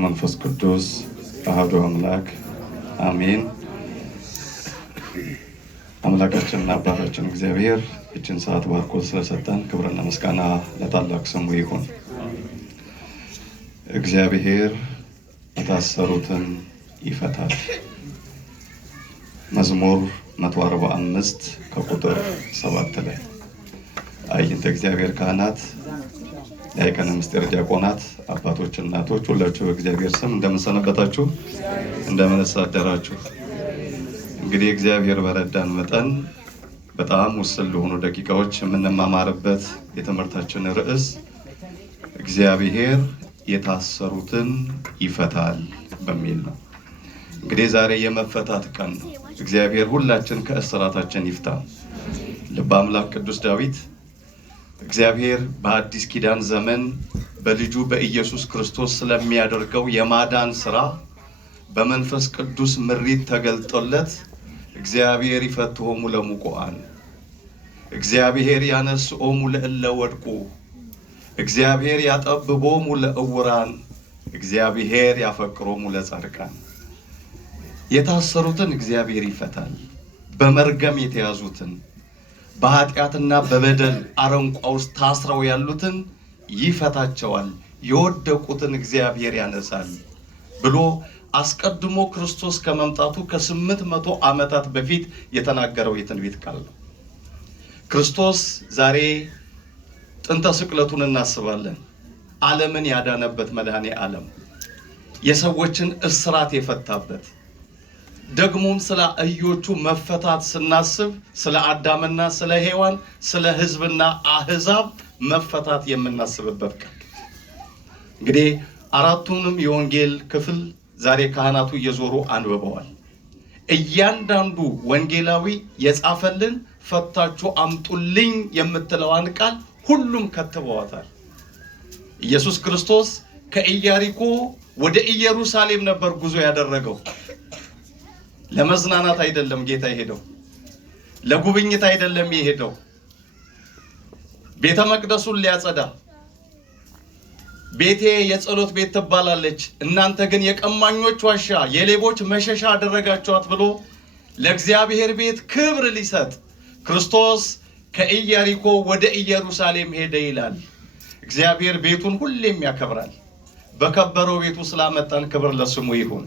ወመንፈስ ቅዱስ አሐዱ አምላክ አሜን። አምላካችንና አባታችን እግዚአብሔር እችን ሰዓት ባርኮ ስለሰጠን ክብርና ምስጋና ለታላቅ ስሙ ይሁን። እግዚአብሔር የታሰሩትን ይፈታል። መዝሙር 145 ከቁጥር 7 ላይ አይንተ እግዚአብሔር ካህናት ላይከነ ምስጢር ዲያቆናት አባቶች እናቶች ሁላችሁ በእግዚአብሔር ስም እንደምን ሰነበታችሁ? እንደምን አደራችሁ? እንግዲህ እግዚአብሔር በረዳን መጠን በጣም ውስን ለሆኑ ደቂቃዎች የምንማማርበት የትምህርታችን ርዕስ እግዚአብሔር የታሰሩትን ይፈታል በሚል ነው። እንግዲህ ዛሬ የመፈታት ቀን ነው። እግዚአብሔር ሁላችን ከእስራታችን ይፍታ። ልበ አምላክ ቅዱስ ዳዊት እግዚአብሔር በአዲስ ኪዳን ዘመን በልጁ በኢየሱስ ክርስቶስ ስለሚያደርገው የማዳን ሥራ በመንፈስ ቅዱስ ምሪት ተገልጦለት እግዚአብሔር ይፈትሆሙ ለሙቆአን፣ እግዚአብሔር ያነስኦሙ ለእለ ወድቁ፣ እግዚአብሔር ያጠብቦሙ ለእውራን፣ እግዚአብሔር ያፈቅሮሙ ለጻድቃን። የታሰሩትን እግዚአብሔር ይፈታል። በመርገም የተያዙትን በኃጢአትና በበደል አረንቋ ውስጥ ታስረው ያሉትን ይፈታቸዋል። የወደቁትን እግዚአብሔር ያነሳል ብሎ አስቀድሞ ክርስቶስ ከመምጣቱ ከ800 ዓመታት በፊት የተናገረው የትንቢት ቃል ነው። ክርስቶስ ዛሬ ጥንተ ስቅለቱን እናስባለን። ዓለምን ያዳነበት መድኃኔ ዓለም የሰዎችን እስራት የፈታበት፣ ደግሞም ስለ አህዮቹ መፈታት ስናስብ ስለ አዳምና ስለ ሔዋን ስለ ሕዝብና አህዛብ መፈታት የምናስብበት ቀን። እንግዲህ አራቱንም የወንጌል ክፍል ዛሬ ካህናቱ እየዞሩ አንብበዋል። እያንዳንዱ ወንጌላዊ የጻፈልን ፈታችሁ አምጡልኝ የምትለዋን ቃል ሁሉም ከትበዋታል። ኢየሱስ ክርስቶስ ከኢያሪኮ ወደ ኢየሩሳሌም ነበር ጉዞ ያደረገው። ለመዝናናት አይደለም ጌታ የሄደው፣ ለጉብኝት አይደለም የሄደው፣ ቤተ መቅደሱን ሊያጸዳ። ቤቴ የጸሎት ቤት ትባላለች፣ እናንተ ግን የቀማኞች ዋሻ የሌቦች መሸሻ አደረጋችኋት ብሎ ለእግዚአብሔር ቤት ክብር ሊሰጥ ክርስቶስ ከኢያሪኮ ወደ ኢየሩሳሌም ሄደ ይላል። እግዚአብሔር ቤቱን ሁሌም ያከብራል። በከበረው ቤቱ ስላመጣን ክብር ለስሙ ይሁን።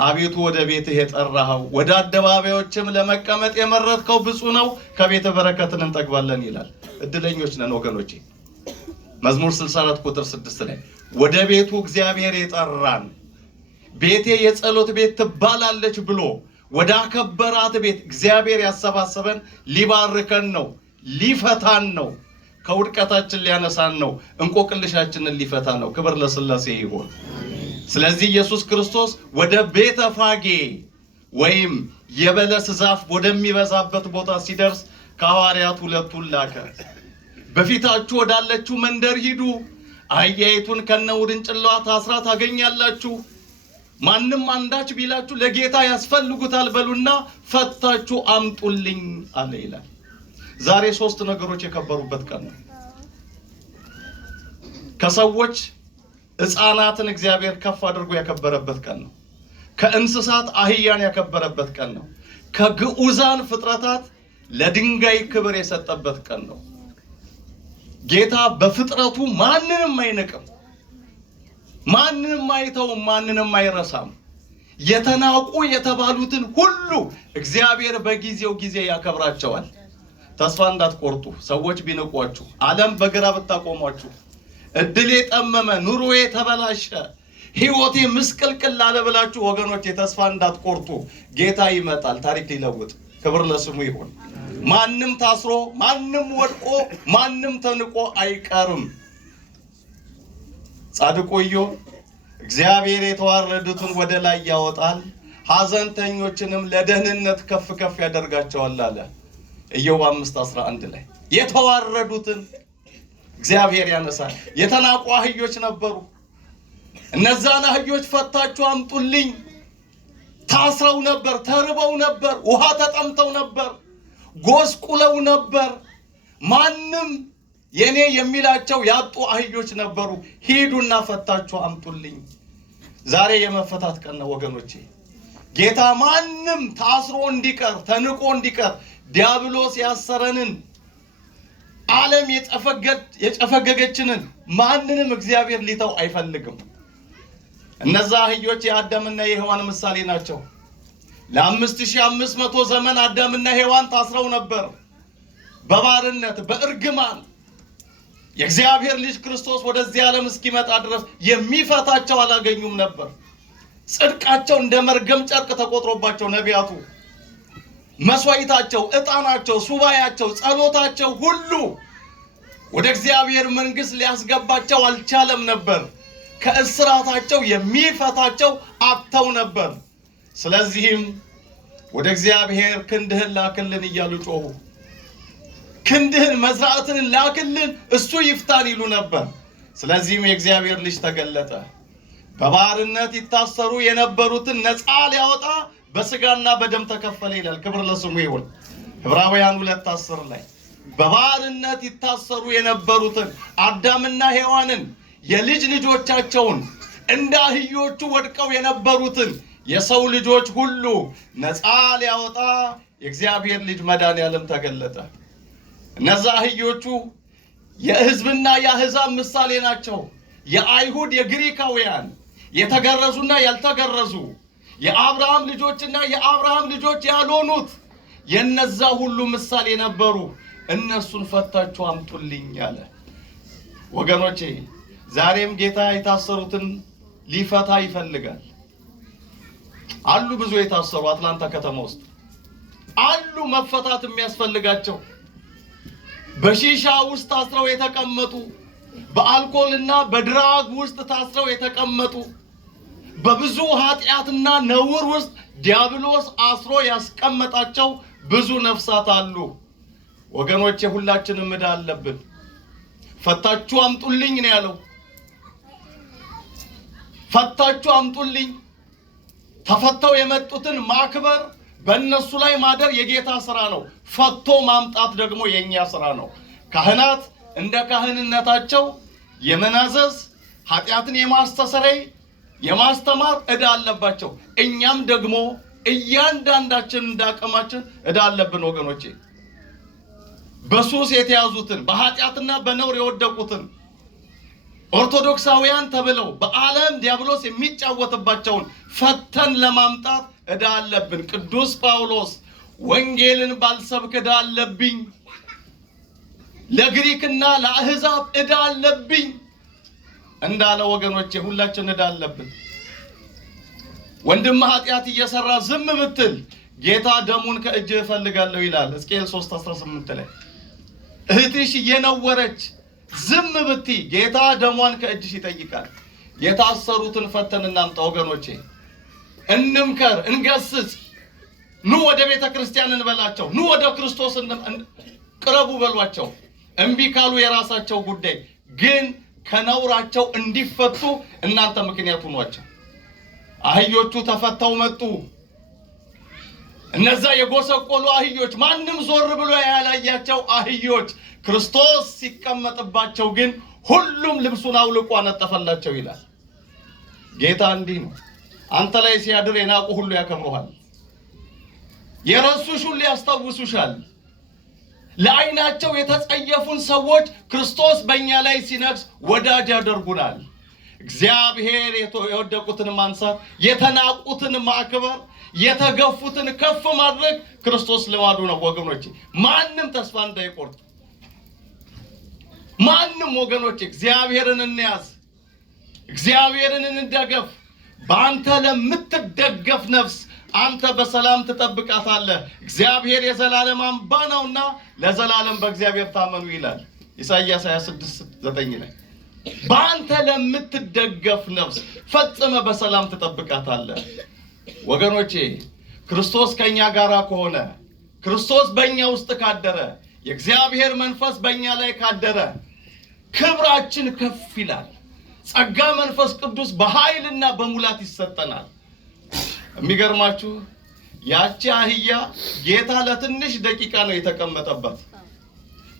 አቤቱ ወደ ቤትህ የጠራኸው ወደ አደባባዮችም ለመቀመጥ የመረጥከው ብፁዕ ነው፣ ከቤተ በረከትን እንጠግባለን ይላል። እድለኞች ነን ወገኖቼ። መዝሙር 64 ቁጥር 6 ላይ ወደ ቤቱ እግዚአብሔር የጠራን ቤቴ የጸሎት ቤት ትባላለች ብሎ ወደ አከበራት ቤት እግዚአብሔር ያሰባሰበን ሊባርከን ነው፣ ሊፈታን ነው፣ ከውድቀታችን ሊያነሳን ነው፣ እንቆቅልሻችንን ሊፈታ ነው። ክብር ለሥላሴ ይሁን። ስለዚህ ኢየሱስ ክርስቶስ ወደ ቤተ ፋጌ ወይም የበለስ ዛፍ ወደሚበዛበት ቦታ ሲደርስ ከሐዋርያት ሁለቱን ላከ። በፊታችሁ ወዳለችው መንደር ሂዱ፣ አህያይቱን ከነውርንጭላዋ ታስራ ታገኛላችሁ። ማንም አንዳች ቢላችሁ ለጌታ ያስፈልጉታል በሉና ፈታችሁ አምጡልኝ አለ ይላል። ዛሬ 3 ነገሮች የከበሩበት ቀን ነው። ከሰዎች ሕፃናትን እግዚአብሔር ከፍ አድርጎ ያከበረበት ቀን ነው። ከእንስሳት አህያን ያከበረበት ቀን ነው። ከግዑዛን ፍጥረታት ለድንጋይ ክብር የሰጠበት ቀን ነው። ጌታ በፍጥረቱ ማንንም አይንቅም፣ ማንንም አይተውም፣ ማንንም አይረሳም። የተናቁ የተባሉትን ሁሉ እግዚአብሔር በጊዜው ጊዜ ያከብራቸዋል። ተስፋ እንዳትቆርጡ። ሰዎች ቢንቋችሁ፣ ዓለም በግራ ብታቆሟችሁ፣ እድሌ ጠመመ፣ ኑሮዬ ተበላሸ፣ ሕይወቴ ምስቅልቅል አለ ብላችሁ ወገኖች ተስፋ እንዳትቆርጡ። ጌታ ይመጣል ታሪክ ሊለውጥ። ክብር ለስሙ ይሁን። ማንም ታስሮ፣ ማንም ወድቆ፣ ማንም ተንቆ አይቀርም። ጻድቁ ኢዮብ እግዚአብሔር የተዋረዱትን ወደ ላይ ያወጣል፣ ሐዘንተኞችንም ለደህንነት ከፍ ከፍ ያደርጋቸዋል አለ ኢዮብ 5:11 ላይ። የተዋረዱትን እግዚአብሔር ያነሳል። የተናቁ አህዮች ነበሩ። እነዛን አህዮች ፈታችሁ አምጡልኝ። ታስረው ነበር፣ ተርበው ነበር፣ ውሃ ተጠምተው ነበር፣ ጎስቁለው ነበር። ማንም የኔ የሚላቸው ያጡ አህዮች ነበሩ። ሂዱና ፈታችሁ አምጡልኝ። ዛሬ የመፈታት ቀን ነው ወገኖቼ። ጌታ ማንም ታስሮ እንዲቀር ተንቆ እንዲቀር ዲያብሎስ ያሰረንን ዓለም የጨፈገገችንን ማንንም እግዚአብሔር ሊተው አይፈልግም። እነዛ አህዮች የአዳምና የሔዋን ምሳሌ ናቸው። ለ5500 ዘመን አዳምና ሔዋን ታስረው ነበር በባርነት በእርግማን። የእግዚአብሔር ልጅ ክርስቶስ ወደዚህ ዓለም እስኪመጣ ድረስ የሚፈታቸው አላገኙም ነበር። ጽድቃቸው እንደ መርገም ጨርቅ ተቆጥሮባቸው ነቢያቱ መስዋዕታቸው፣ ዕጣናቸው፣ ሱባያቸው፣ ጸሎታቸው ሁሉ ወደ እግዚአብሔር መንግሥት ሊያስገባቸው አልቻለም ነበር። ከእስራታቸው የሚፈታቸው አጥተው ነበር። ስለዚህም ወደ እግዚአብሔር ክንድህን ላክልን እያሉ ጮሁ። ክንድህን መሥዋዕትን ላክልን እሱ ይፍታን ይሉ ነበር። ስለዚህም የእግዚአብሔር ልጅ ተገለጠ። በባርነት ይታሰሩ የነበሩትን ነፃ ሊያወጣ በስጋና በደም ተከፈለ ይላል። ክብር ለስሙ ይሁን። ዕብራውያን 2:10 ላይ በባርነት ይታሰሩ የነበሩትን አዳምና ሔዋንን የልጅ ልጆቻቸውን እንደ አህዮቹ ወድቀው የነበሩትን የሰው ልጆች ሁሉ ነፃ ሊያወጣ የእግዚአብሔር ልጅ መድኃኔዓለም ተገለጠ። እነዛ አህዮቹ የሕዝብና የአሕዛብ ምሳሌ ናቸው። የአይሁድ የግሪካውያን፣ የተገረዙና ያልተገረዙ፣ የአብርሃም ልጆችና የአብርሃም ልጆች ያልሆኑት የነዛ ሁሉ ምሳሌ ነበሩ። እነሱን ፈታችሁ አምጡልኝ አለ። ወገኖቼ ዛሬም ጌታ የታሰሩትን ሊፈታ ይፈልጋል። አሉ ብዙ የታሰሩ አትላንታ ከተማ ውስጥ አሉ መፈታት የሚያስፈልጋቸው። በሺሻ ውስጥ ታስረው የተቀመጡ፣ በአልኮልና በድራግ ውስጥ ታስረው የተቀመጡ፣ በብዙ ኃጢአትና ነውር ውስጥ ዲያብሎስ አስሮ ያስቀመጣቸው ብዙ ነፍሳት አሉ። ወገኖቼ ሁላችንም ዕዳ አለብን። ፈታችሁ አምጡልኝ ነው ያለው። ፈታችሁ አምጡልኝ። ተፈተው የመጡትን ማክበር፣ በእነሱ ላይ ማደር የጌታ ስራ ነው። ፈቶ ማምጣት ደግሞ የኛ ስራ ነው። ካህናት እንደ ካህንነታቸው የመናዘዝ ኃጢአትን የማስተሰረይ የማስተማር ዕዳ አለባቸው። እኛም ደግሞ እያንዳንዳችን እንዳቅማችን ዕዳ አለብን ወገኖቼ። በሱስ የተያዙትን፣ በኃጢአትና በነውር የወደቁትን፣ ኦርቶዶክሳውያን ተብለው በዓለም ዲያብሎስ የሚጫወትባቸውን ፈተን ለማምጣት ዕዳ አለብን። ቅዱስ ጳውሎስ ወንጌልን ባልሰብክ ዕዳ አለብኝ፣ ለግሪክና ለአሕዛብ ዕዳ አለብኝ እንዳለ ወገኖቼ ሁላችን ዕዳ አለብን። ወንድም ኃጢአት እየሰራ ዝም ብትል ጌታ ደሙን ከእጅህ እፈልጋለሁ ይላል ሕዝቅኤል 3:18 ላይ። እህትሽ እየነወረች ዝም ብትይ ጌታ ደሟን ከእጅሽ ይጠይቃል። የታሰሩትን ፈተን እናምጣ ወገኖቼ። እንምከር፣ እንገስጽ። ኑ ወደ ቤተ ክርስቲያን እንበላቸው፣ ኑ ወደ ክርስቶስ ቅረቡ በሏቸው። እምቢ ካሉ የራሳቸው ጉዳይ፣ ግን ከነውራቸው እንዲፈቱ እናንተ ምክንያቱ ኗቸው። አህዮቹ ተፈተው መጡ። እነዛ የጎሰቆሉ አህዮች፣ ማንም ዞር ብሎ ያላያቸው አህዮች ክርስቶስ ሲቀመጥባቸው ግን ሁሉም ልብሱን አውልቆ አነጠፈላቸው ይላል። ጌታ እንዲህ ነው። አንተ ላይ ሲያድር የናቁ ሁሉ ያከብሩሃል፣ የረሱሽ ሁሉ ያስታውሱሻል። ለዓይናቸው የተጸየፉን ሰዎች ክርስቶስ በእኛ ላይ ሲነግስ ወዳጅ ያደርጉናል። እግዚአብሔር የወደቁትን ማንሳት፣ የተናቁትን ማክበር፣ የተገፉትን ከፍ ማድረግ ክርስቶስ ልማዱ ነው ወገኖቼ። ማንም ተስፋ እንዳይቆርጥ፣ ማንም ወገኖቼ እግዚአብሔርን እንያዝ፣ እግዚአብሔርን እንደገፍ። በአንተ ለምትደገፍ ነፍስ አንተ በሰላም ትጠብቃታለህ። እግዚአብሔር የዘላለም አምባ ነውና ለዘላለም በእግዚአብሔር ታመኑ ይላል ኢሳይያስ 26:9 ላይ። በአንተ ለምትደገፍ ነፍስ ፈጽመ በሰላም ትጠብቃታለህ። ወገኖቼ ክርስቶስ ከኛ ጋር ከሆነ፣ ክርስቶስ በእኛ ውስጥ ካደረ፣ የእግዚአብሔር መንፈስ በእኛ ላይ ካደረ ክብራችን ከፍ ይላል። ጸጋ መንፈስ ቅዱስ በኃይልና በሙላት ይሰጠናል። የሚገርማችሁ ያቺ አህያ ጌታ ለትንሽ ደቂቃ ነው የተቀመጠባት።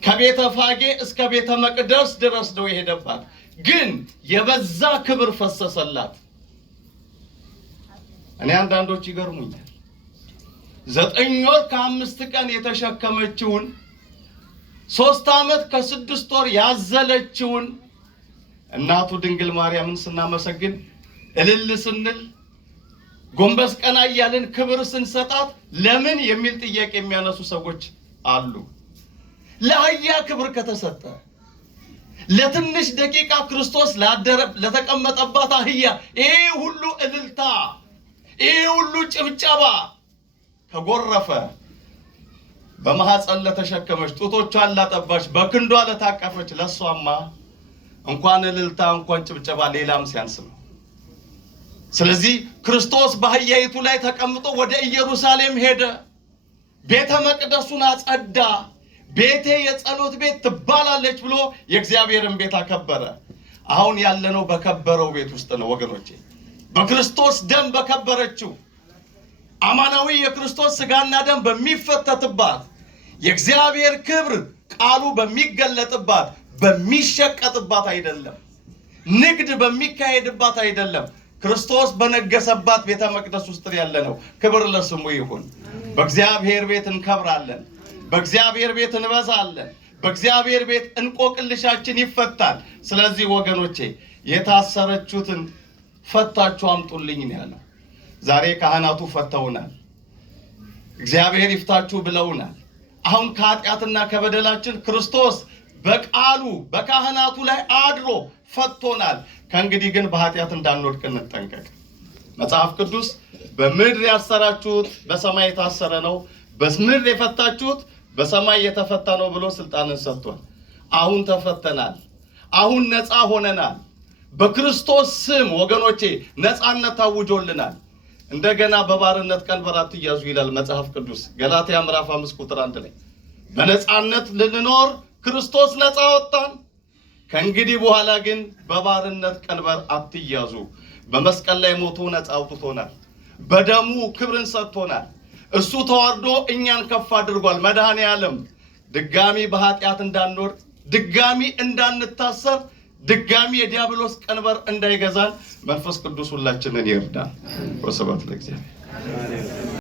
ከቤተ ፋጌ እስከ ቤተ መቅደስ ድረስ ነው የሄደባት፣ ግን የበዛ ክብር ፈሰሰላት። እኔ አንዳንዶች ይገርሙኛል። 9 ወር ከ5 ቀን የተሸከመችውን 3 ዓመት ከ6 ወር ያዘለችውን እናቱ ድንግል ማርያምን ስናመሰግን እልል ስንል ጎንበስ ቀና እያልን ክብር ስንሰጣት ለምን የሚል ጥያቄ የሚያነሱ ሰዎች አሉ። ለአህያ ክብር ከተሰጠ ለትንሽ ደቂቃ ክርስቶስ ለተቀመጠባት አህያ ይሄ ሁሉ እልልታ ይሄ ሁሉ ጭብጨባ ከጎረፈ በማህፀን ለተሸከመች ጡቶቿን ላጠባች በክንዷ ለታቀፈች ለሷማ እንኳን እልልታ እንኳን ጭብጨባ ሌላም ሲያንስ ነው። ስለዚህ ክርስቶስ በአህያይቱ ላይ ተቀምጦ ወደ ኢየሩሳሌም ሄደ። ቤተ መቅደሱን አጸዳ። ቤቴ የጸሎት ቤት ትባላለች ብሎ የእግዚአብሔርን ቤት አከበረ። አሁን ያለነው በከበረው ቤት ውስጥ ነው ወገኖቼ። በክርስቶስ ደም በከበረችው አማናዊ የክርስቶስ ስጋና ደም በሚፈተትባት የእግዚአብሔር ክብር ቃሉ በሚገለጥባት በሚሸቀጥባት አይደለም፣ ንግድ በሚካሄድባት አይደለም፣ ክርስቶስ በነገሰባት ቤተ መቅደስ ውስጥ ያለነው። ክብር ለስሙ ይሁን። በእግዚአብሔር ቤት እንከብራለን፣ በእግዚአብሔር ቤት እንበዛለን፣ በእግዚአብሔር ቤት እንቆቅልሻችን ይፈታል። ስለዚህ ወገኖቼ የታሰረችሁትን ፈታችሁ አምጡልኝ ነው ያለው። ዛሬ ካህናቱ ፈተውናል። እግዚአብሔር ይፍታችሁ ብለውናል። አሁን ከኃጢአትና ከበደላችን ክርስቶስ በቃሉ በካህናቱ ላይ አድሮ ፈቶናል። ከእንግዲህ ግን በኃጢአት እንዳንወድቅ እንጠንቀቅ። መጽሐፍ ቅዱስ በምድር ያሰራችሁት በሰማይ የታሰረ ነው፣ በምድር የፈታችሁት በሰማይ የተፈታ ነው ብሎ ስልጣንን ሰጥቷል። አሁን ተፈተናል። አሁን ነፃ ሆነናል። በክርስቶስ ስም ወገኖቼ ነፃነት ታውጆልናል። እንደገና በባርነት ቀንበር አትያዙ ይላል መጽሐፍ ቅዱስ ገላትያ ምዕራፍ 5 ቁጥር 1 ላይ። በነፃነት ልንኖር ክርስቶስ ነፃ ወጣን። ከእንግዲህ በኋላ ግን በባርነት ቀንበር አትያዙ። በመስቀል ላይ ሞቶ ነፃ አውጥቶናል። በደሙ ክብርን ሰጥቶናል። እሱ ተዋርዶ እኛን ከፍ አድርጓል። መድኃኔ ዓለም ድጋሚ በኃጢአት እንዳንወድቅ፣ ድጋሚ እንዳንታሰር፣ ድጋሚ የዲያብሎስ ቀንበር እንዳይገዛን መንፈስ ቅዱስ ሁላችንን ይርዳል። ወስብሐት ለእግዚአብሔር።